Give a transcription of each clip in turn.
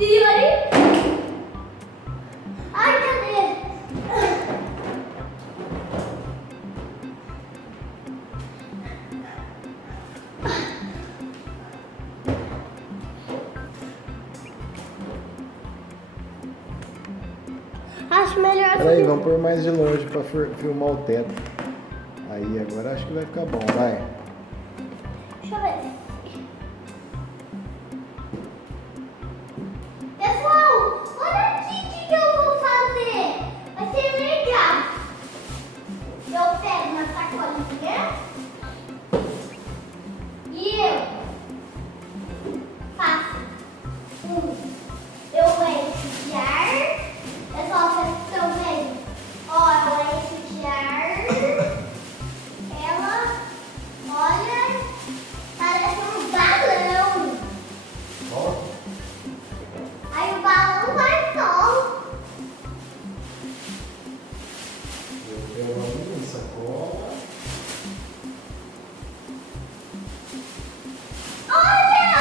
Senhores. Ai, cadê? Acho melhor. Peraí, vamos pôr mais de longe pra filmar o teto. Aí, agora acho que vai ficar bom, vai. Deixa eu ver. Pessoal, olha aqui o que eu vou fazer. Vai ser legal. Eu pego uma sacolinha e eu faço eu encho de ar. Pessoal, vocês estão vendo? Ó, eu encho de ar. Ela, olha, parece um balão. Ó. Aí o balão vai só. Eu quero uma sacola. Olha!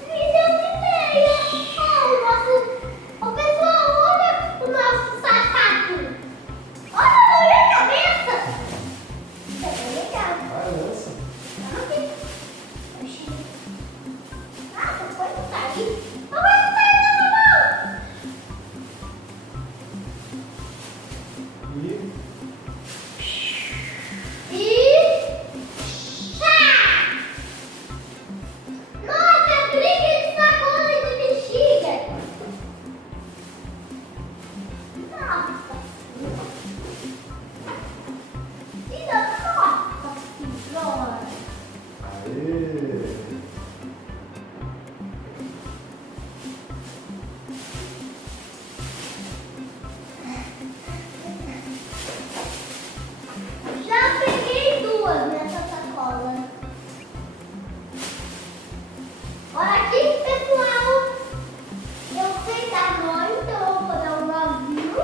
Me deu uma ideia. Ô, pessoal, olha o nosso sapato. Olha a cabeça. Isso é bem legal. Balança. Vamos aqui. Oxi. Nossa, foi não sair. Não vai sair, não. E E... chá! Nossa, briga de sacola e de bexiga! Nossa! Nossa senhora! Aê! Já peguei duas nessa sacola. Olha aqui, pessoal! Eu sei dar nó, então eu vou dar um nozinho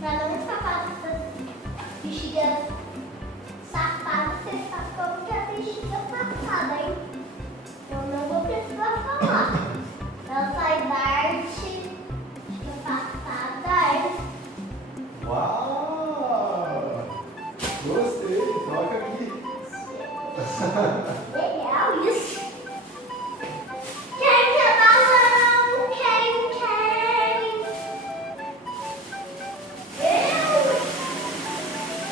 pra não escapar dessas bexigas safadas. Você sabe como que é a bexiga safada, hein? Eu não vou precisar falar. Ela sai Bart, bexiga passada, hein? Uau! Gostei, toca aqui. Legal isso. Quem quer balão? Quem? Eu?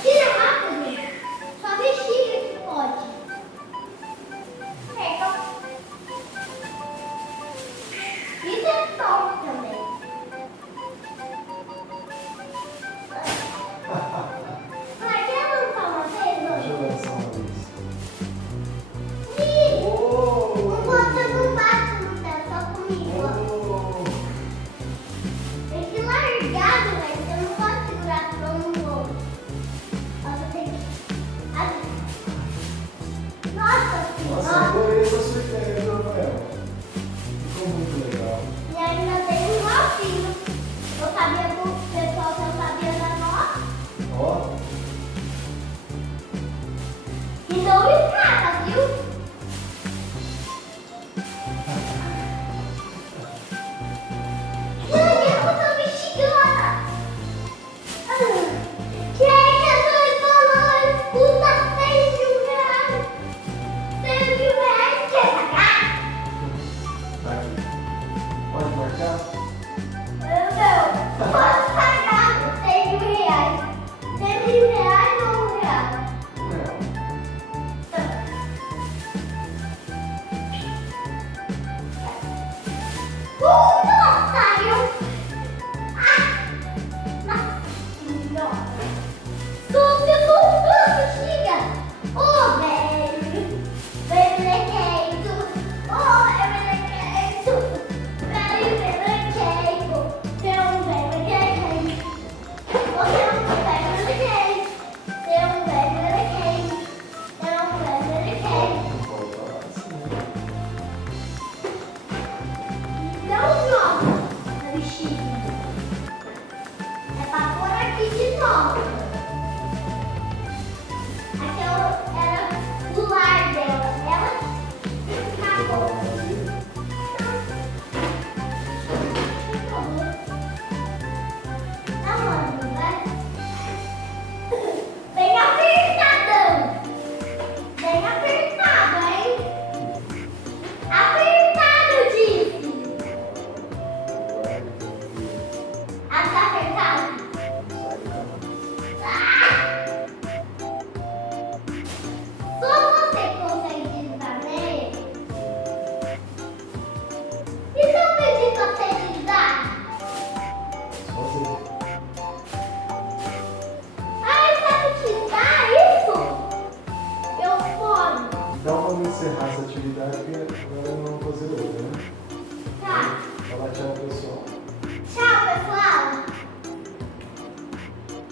Tira rápido. Só bexiga que pode. Pega. Isso é top também. Vai, quer lançar uma vez, Deixa eu mano? lançar uma vez. Ih, Oh! você não bate no pé, só comigo, ó. Oh! Tem que largar, velho. Você não pode segurar a mão no ombro. Você tem que... assim. Nossa Nossa, senhora. adorei essa sua ideia, viu, Rafael? Ficou muito legal. E ainda tem um nozinho. Eu sabia que o pessoal que eu sabia da nó. Ó, E não escapa, viu? Ai, eu tô mexicana. Quem é dois valores? Custa R$100.000. R$100.000. Quer pagar? tá aqui. Pode marcar? Não. Posso pagar R$100.000. R$100.000 ou R$1. Não. Nossa, eu... Nossa senhora. Subiu tudo, bexiga. Ô, velho. Bebelequento. Ô, bebelequento. Velho, bebelequento. Ah, tá apertado? Sai da mão. Como você consegue desligar nele? E se eu pedir pra você desligar? Só você. Ai, sabe desligar isso? Eu posso. Então vamos encerrar essa atividade, porque agora nós vamos fazer outra, né? Tá. Fala tchau, pessoal.